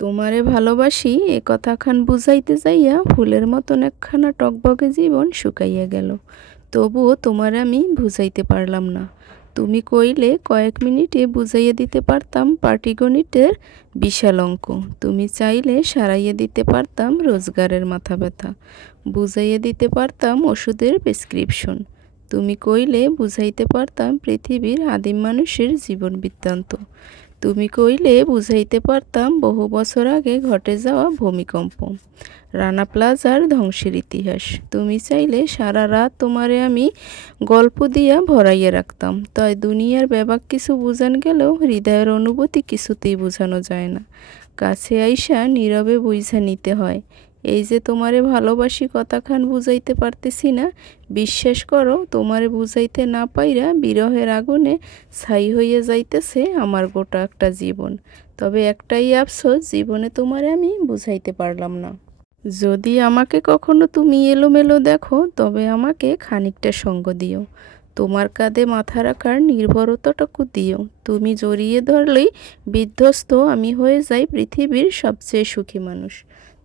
তোমারে ভালোবাসি, এ কথাখান বুঝাইতে যাইয়া ফুলের মতন একখানা টকবগে জীবন শুকাইয়া গেল। তবুও তোমার আমি বুঝাইতে পারলাম না। তুমি কইলে কয়েক মিনিটে বুঝাইয়া দিতে পারতাম পাটিগণিতের বিশাল অঙ্ক। তুমি চাইলে সারাইয়া দিতে পারতাম রোজগারের মাথা ব্যথা। বুঝাইয়া দিতে পারতাম ওষুধের প্রেসক্রিপশন। তুমি কইলে বুঝাইতে পারতাম পৃথিবীর আদিম মানুষের জীবন বৃত্তান্ত। তুমি কইলে বুঝাইতে পারতাম বহু বছর আগে ঘটে যাওয়া ভূমিকম্প। রানা প্লাজার ধ্বংসের ইতিহাস। তুমি চাইলে সারা রাত তোমারে আমি গল্প দিয়া ভরাইয়া রাখতাম। তাই দুনিয়ার ব্যাপার কিছু বুঝান গেলেও হৃদয়ের অনুভূতি কিছুতেই বোঝানো যায় না। কাছে আইসা নীরবে বুঝা নিতে হয়। এই যে তোমারে ভালোবাসি কথাখান বুঝাইতে পারতেছি না। বিশ্বাস করো, তোমারে বুঝাইতে না পাইরা বিরহের আগুনে ছাই হইয়া যাইতেছে আমার গোটা একটা জীবন। তবে একটাই আফসোস, জীবনে তোমারে আমি বুঝাইতে পারলাম না। যদি আমাকে কখনো তুমি এলোমেলো দেখো, তবে আমাকে খানিকটা সঙ্গ দিও। তোমার কাঁধে মাথা রাখার নির্ভরতাটুকু দিও। তুমি জড়িয়ে ধরলেই বিধ্বস্ত আমি হয়ে যাই পৃথিবীর সবচেয়ে সুখী মানুষ।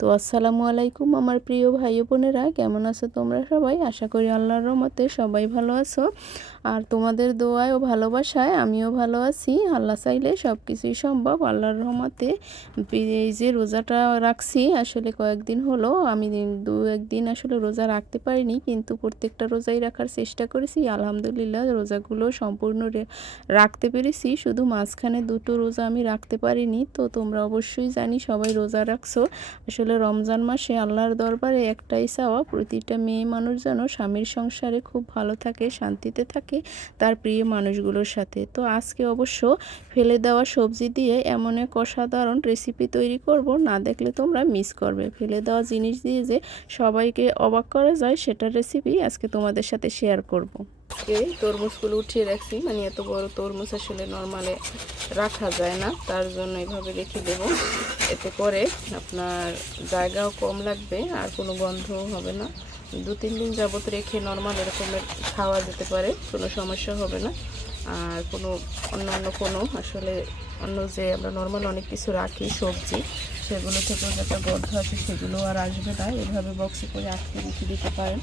তো আসসালামু আলাইকুম আমার প্রিয় ভাই বোনেরা, কেমন আছো তোমরা সবাই? আশা করি আল্লাহর রহমতে সবাই ভালো আছো। আর তোমাদের দোয়ায় ও ভালোবাসায় আমিও ভালো আছি। আল্লাহ চাইলে সব কিছুই সম্ভব, আল্লাহর রহমতে। এই যে রোজাটা রাখছি, আসলে কয়েকদিন হলো, আমি দু একদিন আসলে রোজা রাখতে পারিনি, কিন্তু প্রত্যেকটা রোজাই রাখার চেষ্টা করেছি। আলহামদুলিল্লাহ, রোজাগুলো সম্পূর্ণ রাখতে পেরেছি। শুধু মাঝখানে দুটো রোজা আমি রাখতে পারিনি, তো তোমরা অবশ্যই জানি সবাই রোজা রাখছো। আসলে রমজান মাসে আল্লাহর দরবারে একটাই চাওয়া প্রতিটা মেয়ে মানুষ যেন স্বামীর সংসারে খুব ভালো থাকে, শান্তিতে থাকে তার প্রিয় মানুষগুলোর সাথে তো আজকে অবশ্য ফেলে দেওয়া সবজি দিয়ে এমন এক অসাধারণ রেসিপি তৈরি করব, না দেখলে তোমরা মিস করবে ফেলে দেওয়া জিনিস দিয়ে যে সবাইকে অবাক করা যায়, সেটার রেসিপি আজকে তোমাদের সাথে শেয়ার করব। এই তরমুজগুলো উঠিয়ে রাখছি। মানে এত বড় তরমুজ আসলে নর্মালে রাখা যায় না। তার জন্য এইভাবে রেখে দেব। এতে করে আপনার জায়গাও কম লাগবে, আর কোনো গন্ধও হবে না। দু, তিন দিন যাবত রেখে নর্মাল এরকমের খাওয়া যেতে পারে, কোনো সমস্যা হবে না। আর কোনো অন্য অন্য কোনো আসলে অন্য যে আমরা নর্মাল অনেক কিছু রাখি, সবজি, সেগুলো থেকেও যে একটা গন্ধ আছে সেগুলো আর আসবে না। এভাবে বক্সে করে আটকে রেখে দিতে পারেন।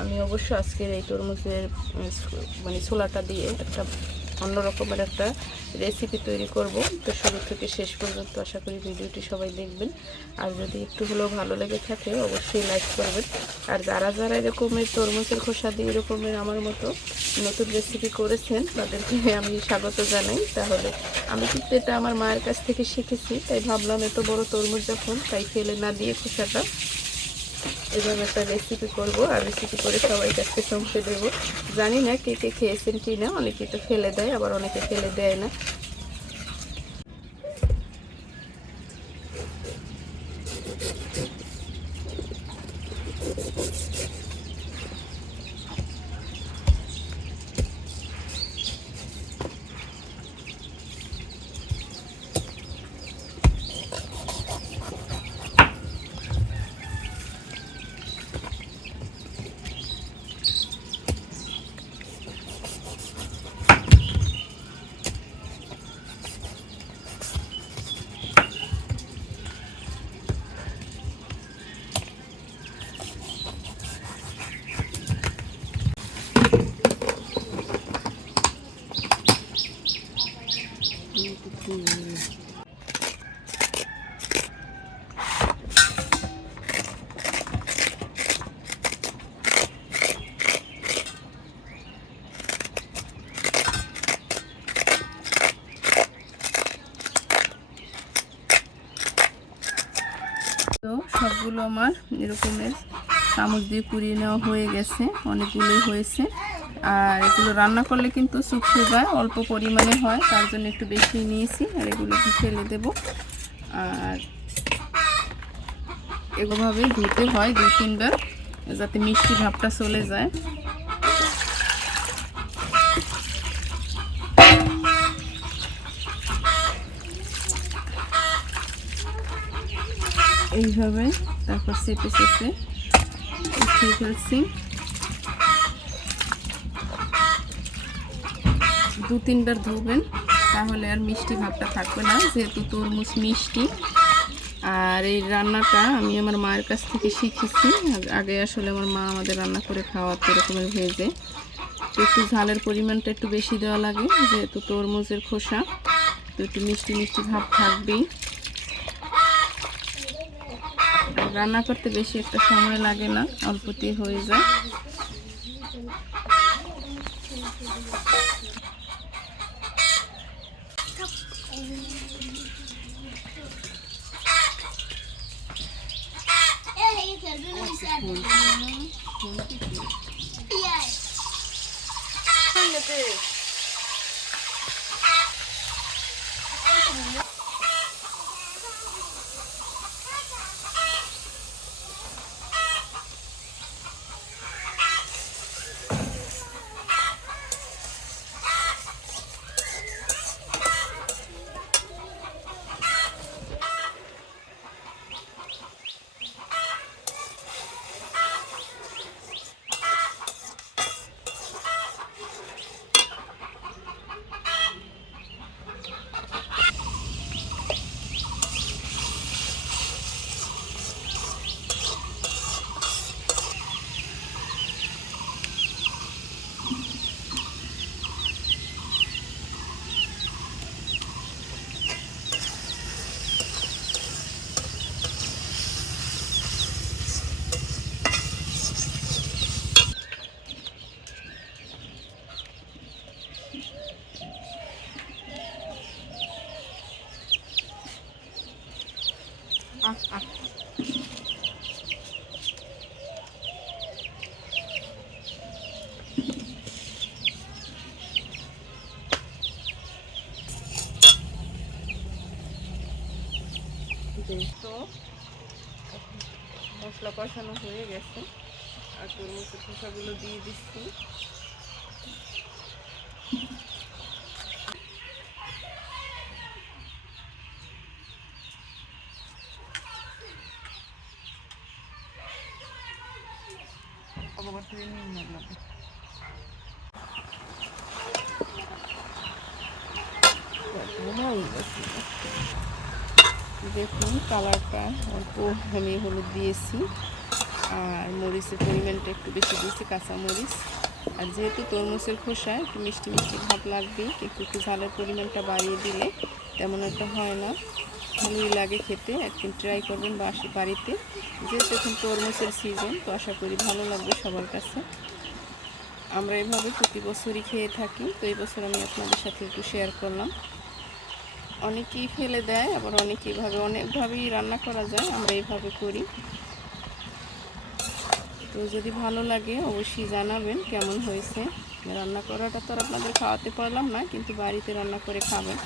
আমি অবশ্য আজকের এই তরমুজের মানে ছোলাটা দিয়ে একটা অন্যরকমের একটা রেসিপি তৈরি করব। তো শুরু থেকে শেষ পর্যন্ত আশা করি ভিডিওটি সবাই দেখবেন। আর যদি একটু হলেও ভালো লেগে থাকে, অবশ্যই লাইক করবেন। আর যারা যারা এরকমের তরমুজের খোসা দিয়ে এরকমের আমার মতো নতুন রেসিপি করেছেন, তাদেরকে আমি স্বাগত জানাই। তাহলে আমি কিন্তু এটা আমার মায়ের কাছ থেকে শিখেছি, তাই ভাবলাম এত বড় তরমুজ যখন তাই ফেলে না দিয়ে খোসাটা এভাবে একটা রেসিপি করব, আর রেসিপি করে সবাই কাছে সমসে দেবো। জানি না কে কে খেয়েছেন কি না, অনেকে তো ফেলে দেয়, আবার অনেকে ফেলে দেয় না। সবগুলো আমার এরকমের চামচ দিয়ে কুড়িয়ে নেওয়া হয়ে গেছে, অনেকগুলোই হয়েছে। আর এগুলো রান্না করলে কিন্তু শুকিয়ে যায় অল্প পরিমাণে হয়, তার জন্য একটু বেশি নিয়েছি, আর এগুলোকে ফেলে দেব। আর এগোভাবে ধুতে হয় দুই তিনবার যাতে মিষ্টি ভাবটা চলে যায়। এইভাবে, তারপর চেপে চেপে উঠিয়ে ফেলছি। দু তিনবার ধুবেন, তাহলে আর মিষ্টি ভাবটা থাকবে না, যেহেতু তরমুজ মিষ্টি। আর এই রান্নাটা আমি আমার মায়ের কাছ থেকে শিখেছি। আগে আসলে আমার মা আমাদের রান্না করে খাওয়াতো এরকমের ভেজে। তো একটু ঝালের পরিমাণটা একটু বেশি দেওয়া লাগে, যেহেতু তরমুজের খোসা। তো একটু মিষ্টি মিষ্টি ভাব থাকবেই আর রান্না করতে বেশি একটা সময় লাগে না অল্পতেই হয়ে যায় তো মশলা কষানো হয়ে গেছে। আর তরমুজের খোসাগুলো দিয়ে দিচ্ছি। দেখুন কালারটা অল্প আমি হলুদ দিয়েছি। আর মরিচের পরিমাণটা একটু বেশি দিয়েছি, কাঁচা মরিচ। আর যেহেতু তরমুজের খোসা, একটু মিষ্টি মিষ্টি ভাব লাগবে, একটু একটু ঝালের পরিমাণটা বাড়িয়ে দিলে তেমন একটা হয় না। ভালোই লাগে খেতে, একদিন ট্রাই করবেন বাসি, বাড়িতে। যেহেতু এখন তরমুজের সিজন তো আশা করি ভালো লাগবে সবার কাছে। আমরা এভাবে প্রতি বছরই খেয়ে থাকি, তো এই বছর আমি আপনাদের সাথে একটু শেয়ার করলাম। অনেকেই ফেলে দেয়, আবার অনেকে এভাবে অনেকভাবেই রান্না করা যায়, আমরা এইভাবে করি। তো যদি ভালো লাগে অবশ্যই জানাবেন কেমন হয়েছে। রান্না করাটা তো আর আপনাদের খাওয়াতে পারলাম না, কিন্তু বাড়িতে রান্না করে খাবেন।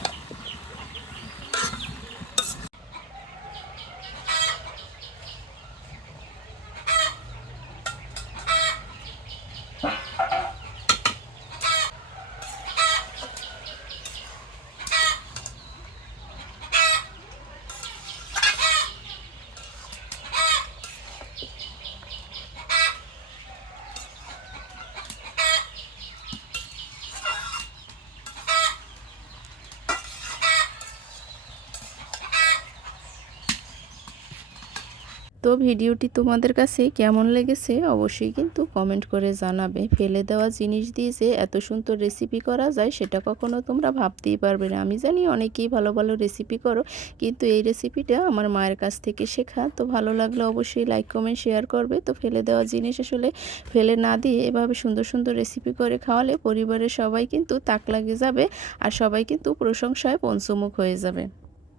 তো ভিডিওটি তোমাদের কাছে কেমন লেগেছে অবশ্যই কিন্তু কমেন্ট করে জানাবে। ফেলে দেওয়া জিনিস দিয়ে যে এত সুন্দর রেসিপি করা যায় সেটা কখনো তোমরা ভাবতেই পারবে না। আমি জানি অনেকেই ভালো ভালো রেসিপি করো, কিন্তু এই রেসিপিটা আমার মায়ের কাছ থেকে শেখা। তো ভালো লাগলে অবশ্যই লাইক কমেন্ট শেয়ার করবে। তো ফেলে দেওয়া জিনিস আসলে ফেলে না দিয়ে এভাবে সুন্দর সুন্দর রেসিপি করে খাওয়ালে পরিবারের সবাই কিন্তু তাক লাগে যাবে আর সবাই কিন্তু প্রশংসায় পঞ্চমুখ হয়ে যাবে।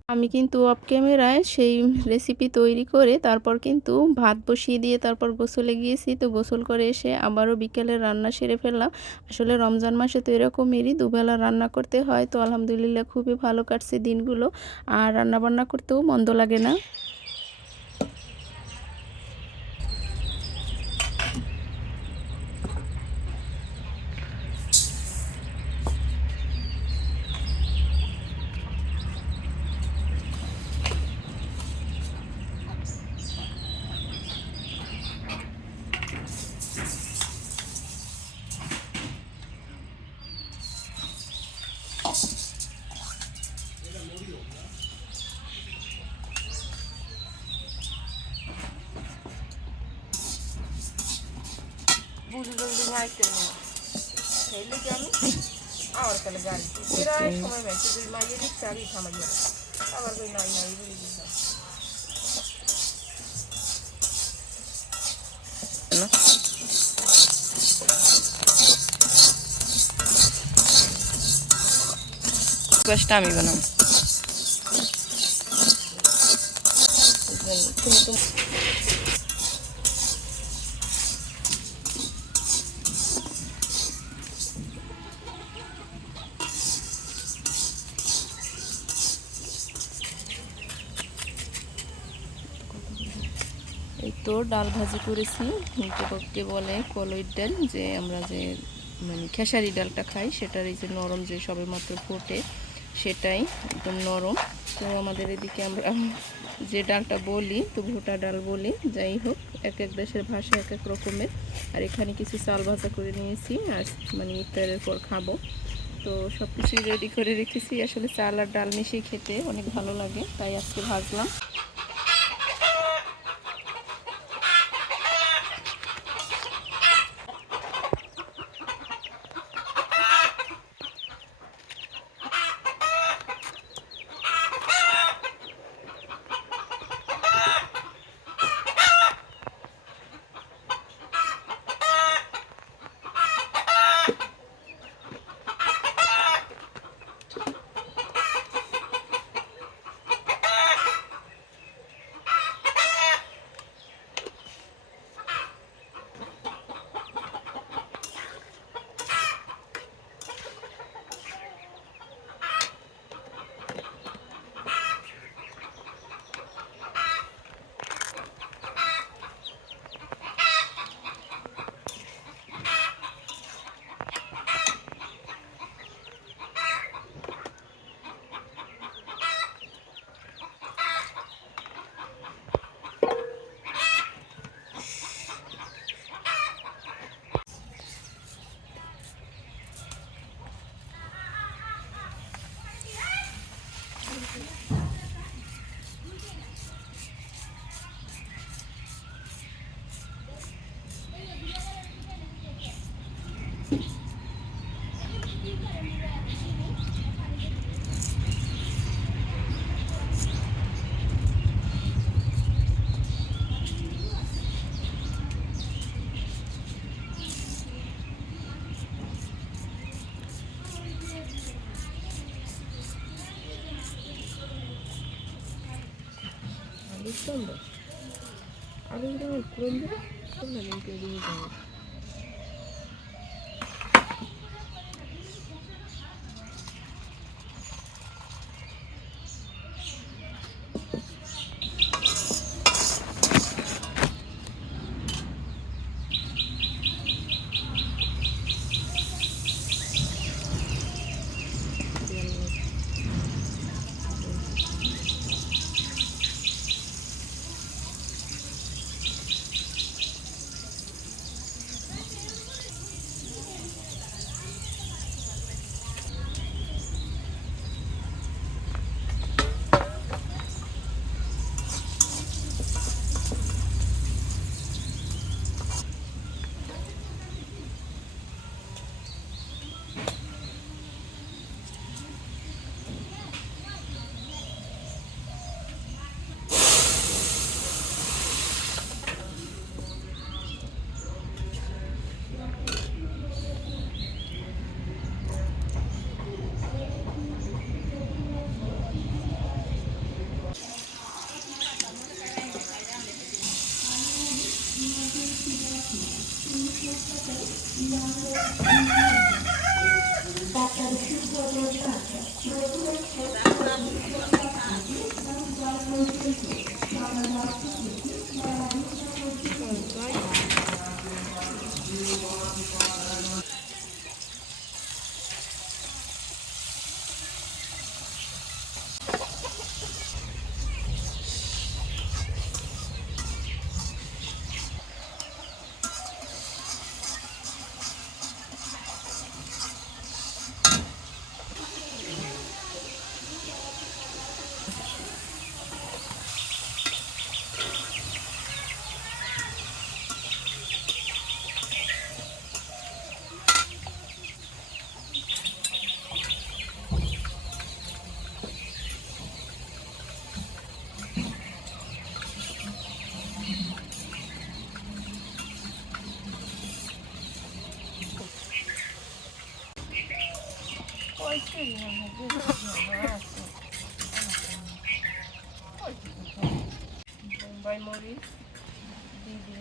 আমি কিন্তু অফ ক্যামেরায় সেই রেসিপি তৈরি করে তারপর কিন্তু ভাত বসিয়ে দিয়ে তারপর গোসলে গিয়েছি। তো গোসল করে এসে আবারও বিকেলে রান্না সেরে ফেললাম। আসলে রমজান মাসে তো এরকমেরই দুবেলা রান্না করতে হয়। তো আলহামদুলিল্লাহ খুবই ভালো কাটছে দিনগুলো। আর রান্না বান্না করতেও মন্দ লাগে না। যদি না সেই লেগে আমি? আমার কালে গাড়ি প্রায় সময় মেসেজ যদি মাইয়ে দিচ্ছে থামাই যাব আবার কই নাই নাই বলে দিলাম না আমি তুমি তো এই তো ডাল ভাজি করেছি। কে বলে কলইর ডাল, যে আমরা যে মানে খেসারি ডালটা খাই, সেটার এই যে নরম যে সবে মাত্র ফোটে, সেটাই একদম নরম। তো আমাদের এদিকে আমরা যে ডালটা বলি তো ভুটা ডাল বলি, যাই হোক, এক এক দেশের ভাষা এক এক রকমের। আর এখানে কিছু চাল ভাজা করে নিয়েছি, আর মানে ইফতারের পর খাব। তো সব কিছুই রেডি করে রেখেছি। আসলে চাল আর ডাল মিশিয়ে খেতে অনেক ভালো লাগে, তাই আজকে ভাজলাম। ഡിസ്കൗണ്ട് അതെന്താ കുഴമ്പ് നിങ്ങൾക്ക് എഴുതി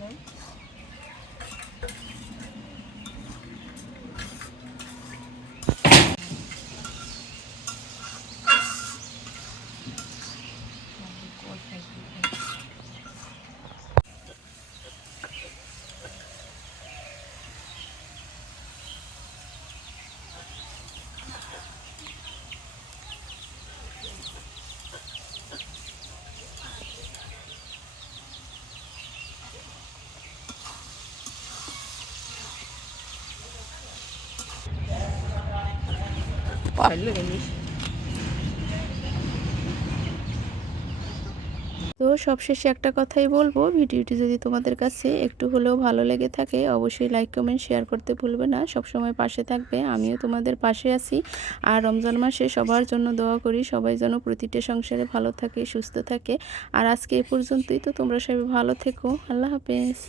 Mm-hmm. তো সবশেষে একটা কথাই বলব ভিডিওটি যদি তোমাদের কাছে একটু হলেও ভালো লেগে থাকে অবশ্যই লাইক কমেন্ট শেয়ার করতে ভুলবে না। সবসময় পাশে থাকবে আমিও তোমাদের পাশে আছি। আর রমজান মাসে সবার জন্য দোয়া করি সবাই যেন প্রতিটা সংসারে ভালো থাকে সুস্থ থাকে। আর আজকে এ পর্যন্তই তো তোমরা সবাই ভালো থেকো। আল্লাহ হাফেজ।